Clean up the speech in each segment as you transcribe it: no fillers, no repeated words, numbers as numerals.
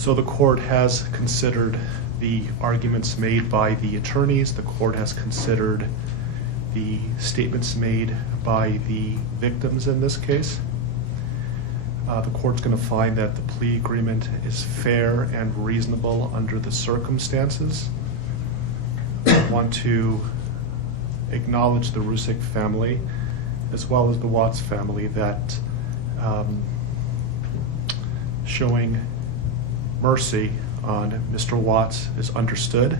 So the court has considered the arguments made by the attorneys. The court has considered the statements made by the victims in this case. The court's going to find that the plea agreement is fair and reasonable under the circumstances. I want to acknowledge the Rusick family as well as the Watts family that showing mercy on Mr. Watts is understood,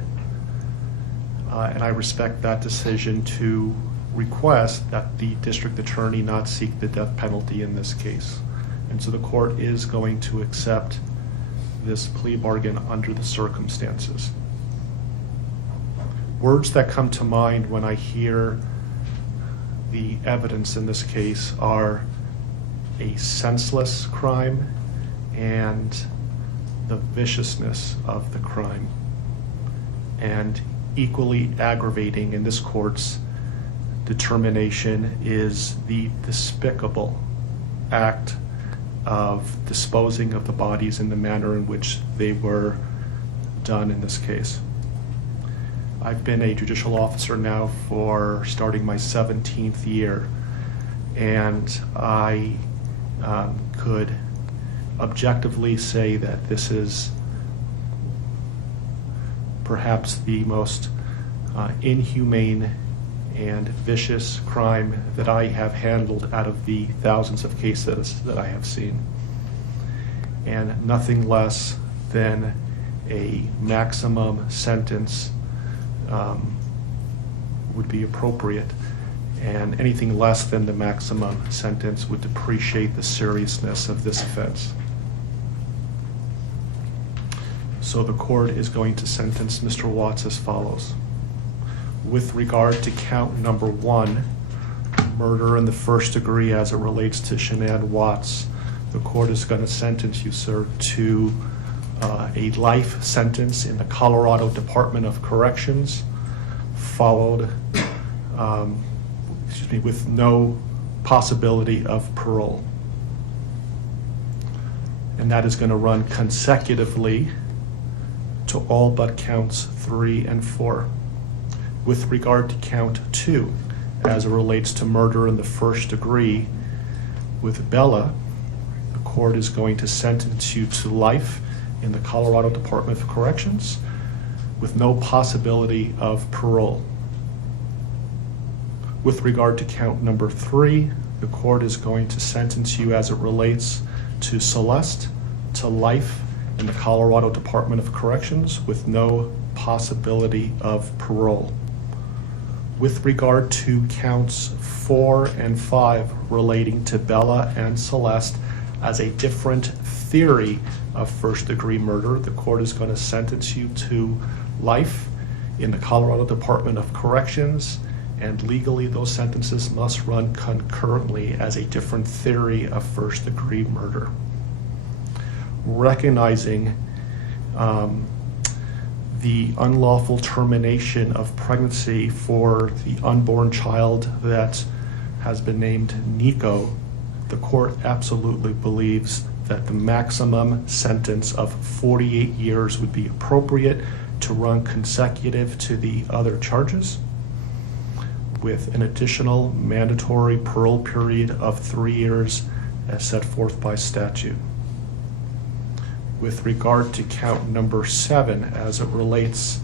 and I respect that decision to request that the district attorney not seek the death penalty in this case. And so the court is going to accept this plea bargain under the circumstances. Words that come to mind when I hear the evidence in this case are a senseless crime and the viciousness of the crime. And equally aggravating in this court's determination is the despicable act of disposing of the bodies in the manner in which they were done in this case. I've been a judicial officer now for starting my 17th year, and I could objectively say that this is perhaps the most inhumane and vicious crime that I have handled out of the thousands of cases that I have seen. And nothing less than a maximum sentence would be appropriate, and anything less than the maximum sentence would depreciate the seriousness of this offense. So the court is going to sentence Mr. Watts as follows. With regard to count number 1, murder in the first degree as it relates to Shanann Watts, the court is going to sentence you, sir, to a life sentence in the Colorado Department of Corrections, followed with no possibility of parole. And that is going to run consecutively to all but counts 3 and 4. With regard to count 2, as it relates to murder in the first degree with Bella, the court is going to sentence you to life in the Colorado Department of Corrections with no possibility of parole. With regard to count number 3, the court is going to sentence you as it relates to Celeste to life in the Colorado Department of Corrections with no possibility of parole. With regard to counts 4 and 5 relating to Bella and Celeste as a different theory of first-degree murder, the court is going to sentence you to life in the Colorado Department of Corrections, and legally those sentences must run concurrently as a different theory of first-degree murder. Recognizing the unlawful termination of pregnancy for the unborn child that has been named Nico, the court absolutely believes that the maximum sentence of 48 years would be appropriate to run consecutive to the other charges, with an additional mandatory parole period of 3 years as set forth by statute. With regard to count number 7, as it relates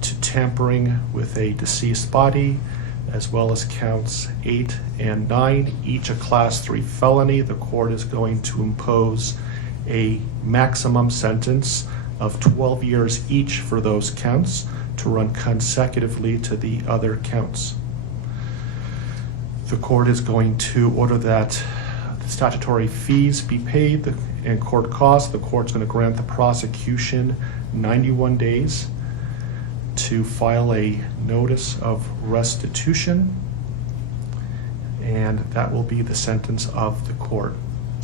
to tampering with a deceased body, as well as counts 8 and 9, each a class 3 felony, the court is going to impose a maximum sentence of 12 years each for those counts to run consecutively to the other counts. The court is going to order that the statutory fees be paid and court costs. The court's going to grant the prosecution 91 days to file a notice of restitution, and that will be the sentence of the court.